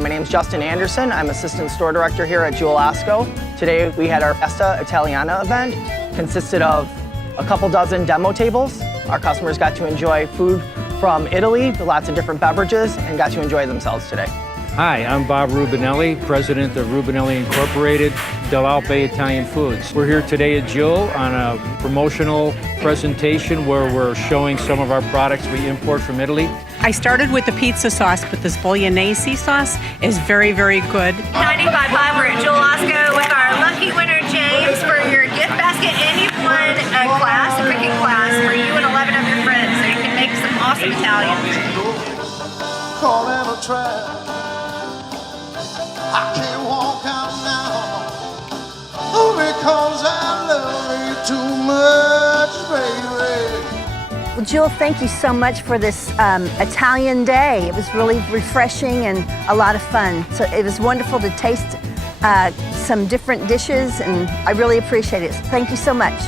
My name is Justin Anderson. I'm Assistant Store Director here at Jewel-Osco. Today we had our Festa Italiana event. Consisted of a couple dozen demo tables. Our customers got to enjoy food from Italy, lots of different beverages, and got to enjoy themselves today. Hi, I'm Bob Rubinelli, President of Rubinelli Incorporated, Dell'Alpe Italian Foods. We're here today at Jewel on a promotional presentation where we're showing some of our products we import from Italy. I started with the pizza sauce, but this bolognese sauce is very, very good. 95.5, we're at Jewel-Osco with our lucky winner, James, for your gift basket. And you've won a class, a cooking class, for you and 11 of your friends, so you can make some awesome Italian. I can't walk out now, oh, because I love you too much, baby. Well, Jewel, thank you so much for this Italian day. It was really refreshing and a lot of fun. So it was wonderful to taste some different dishes, and I really appreciate it. Thank you so much.